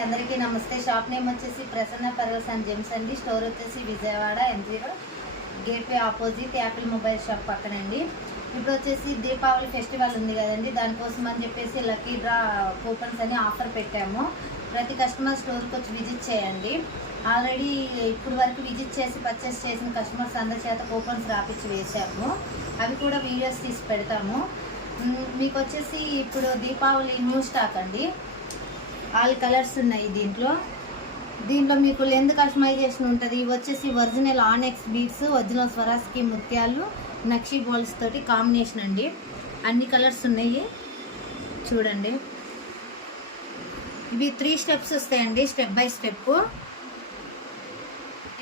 అందరికీ నమస్తే. Shop name వచ్చేసి ప్రసన్న పర్వస్ అండ్ జెమ్స్ అండి. స్టోర్ వచ్చేసి Vijayawada M0 gateway opposite Apple mobile shop పక్కనండి. ఇప్పుడు వచ్చేసి దీపావళి ఫెస్టివల్ ఉంది కదండి, దానికోసం అని చెప్పేసి లక్కీ డ్రా కూపన్స్ అని ఆఫర్ పెట్టాము. ప్రతి కస్టమర్ స్టోర్కి వచ్చి విజిట్ చేయండి. ఆల్రెడీ ఇప్పుడు వరకు విజిట్ చేసి పర్చేస్ చేసిన కస్టమర్స్ అందరి చేత కూపన్స్ రాపించి వేసాము. అవి కూడా వీడియోస్ తీసి పెడతాము. మీకు వచ్చేసి ఇప్పుడు దీపావళి న్యూ స్టాక్ అండి. ఆల్ కలర్స్ ఉన్నాయి దీంట్లో మీకు లెంత్ కస్టమైజేషన్ ఉంటుంది. ఇవి వచ్చేసి ఒరిజినల్ ఆనెక్స్ బీడ్స్, ఒరిజినల్ స్వరాస్కి ముత్యాలు, నక్షి బాల్స్ తోటి కాంబినేషన్ అండి. అన్ని కలర్స్ ఉన్నాయి చూడండి. ఇవి 3 స్టెప్స్ వస్తాయండి, స్టెప్ బై స్టెప్.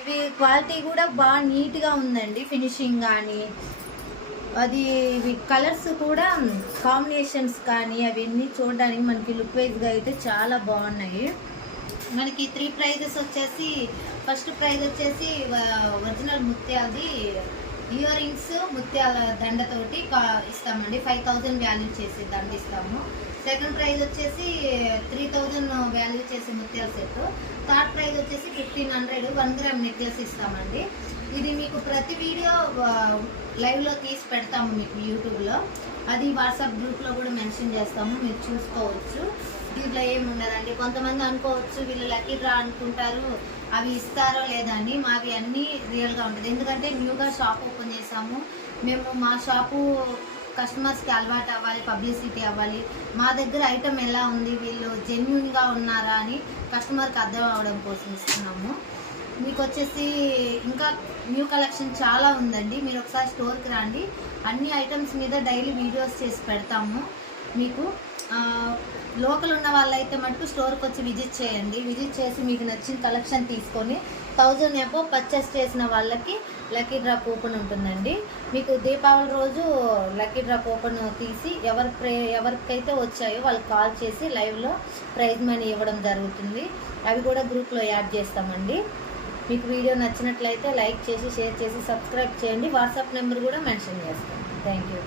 ఇవి క్వాలిటీ కూడా బాగా నీట్గా ఉందండి, ఫినిషింగ్ కానీ అది కలర్స్ కూడా కాంబినేషన్స్ కానీ అవన్నీ చూడడానికి మనకి లుక్ వైజ్గా అయితే చాలా బాగున్నాయి. మనకి 3 ప్రైజెస్ వచ్చేసి, ఫస్ట్ ప్రైజ్ వచ్చేసి ఒరిజినల్ ముత్యాలది ఇయర్ రింగ్స్ ముత్యాల దండతోటి ఇస్తామండి. 5000 వాల్యూ చేసి దండ ఇస్తాము. సెకండ్ ప్రైజ్ వచ్చేసి 3000 వాల్యూ చేసి ముత్యాల సెట్. థర్డ్ ప్రైజ్ వచ్చేసి 1500 1 గ్రామ్ నెక్లెస్ ఇస్తామండి. ఇది మీకు ప్రతి వీడియో లైవ్లో తీసి పెడతాము మీకు యూట్యూబ్లో. అది వాట్సాప్ గ్రూప్లో కూడా మెన్షన్ చేస్తాము, మీరు చూసుకోవచ్చు. దీంట్లో ఏమి ఉండదండి. కొంతమంది అనుకోవచ్చు వీళ్ళు లక్కీ డ్రా అనుకుంటారు, అవి ఇస్తారో లేదా అని. మావి అన్నీ రియల్గా ఉంటుంది. ఎందుకంటే న్యూగా షాప్ ఓపెన్ చేసాము మేము. మా షాపు కస్టమర్స్కి అలవాటు అవ్వాలి, పబ్లిసిటీ అవ్వాలి. మా దగ్గర ఐటమ్ ఎలా ఉంది, వీళ్ళు జెన్యున్గా ఉన్నారా అని కస్టమర్కి అర్థం అవ్వడం కోసం ఇస్తున్నాము. మీకు వచ్చేసి ఇంకా న్యూ కలెక్షన్ చాలా ఉందండి. మీరు ఒకసారి స్టోర్కి రండి. అన్ని ఐటమ్స్ మీద డైలీ వీడియోస్ చేసి పెడతాము మీకు. లోకల్ ఉన్న వాళ్ళైతే మటుకు స్టోర్కి వచ్చి విజిట్ చేయండి. విజిట్ చేసి మీకు నచ్చిన కలెక్షన్ తీసుకొని 1000 అబోవ్ పర్చేస్ చేసిన వాళ్ళకి లక్కీ డ్రా కూపన్ ఉంటుందండి. మీకు దీపావళి రోజు లక్కీ డ్రా కూపన్ తీసి ఎవరికైతే వచ్చాయో వాళ్ళకి కాల్ చేసి లైవ్లో ప్రైజ్ మనీ ఇవ్వడం జరుగుతుంది. అవి కూడా గ్రూప్లో యాడ్ చేస్తామండి. మీకు వీడియో నచ్చినట్లయితే లైక్ చేసి, షేర్ చేసి, సబ్స్క్రైబ్ చేయండి. వాట్సాప్ నెంబర్ కూడా మెన్షన్ చేస్తాం. Thank you.